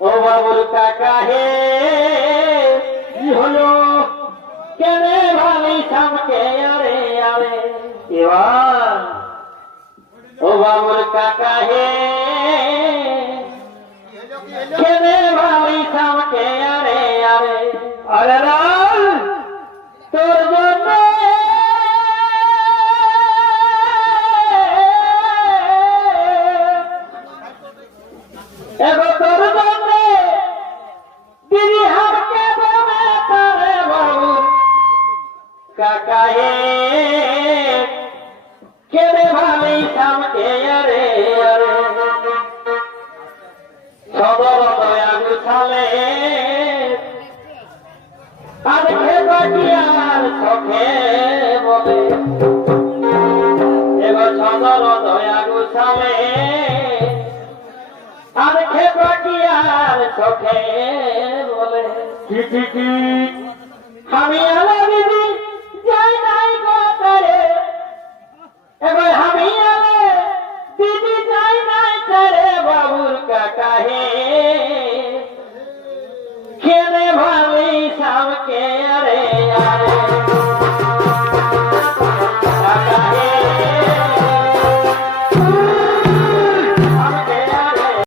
ও বাবুর কাকা হে কি হলো কেনে ভাবি সামকে আরে আরে এবার ও বাবুর কাকা হে কেনে ভাবি সামকে আরে আরে আরে রাল তোর জন্য এগো তোর জন্য দিদি হারকে বলে তারে বাবু কাকা হে কেনে ভাবি সামকে আরে আরে সদর দয়া গুছালে আর খেপাটিয়ার চোখে বলে এবার সদর দয়া গুছালে আর খেপাটিয়ার চোখে বলে কি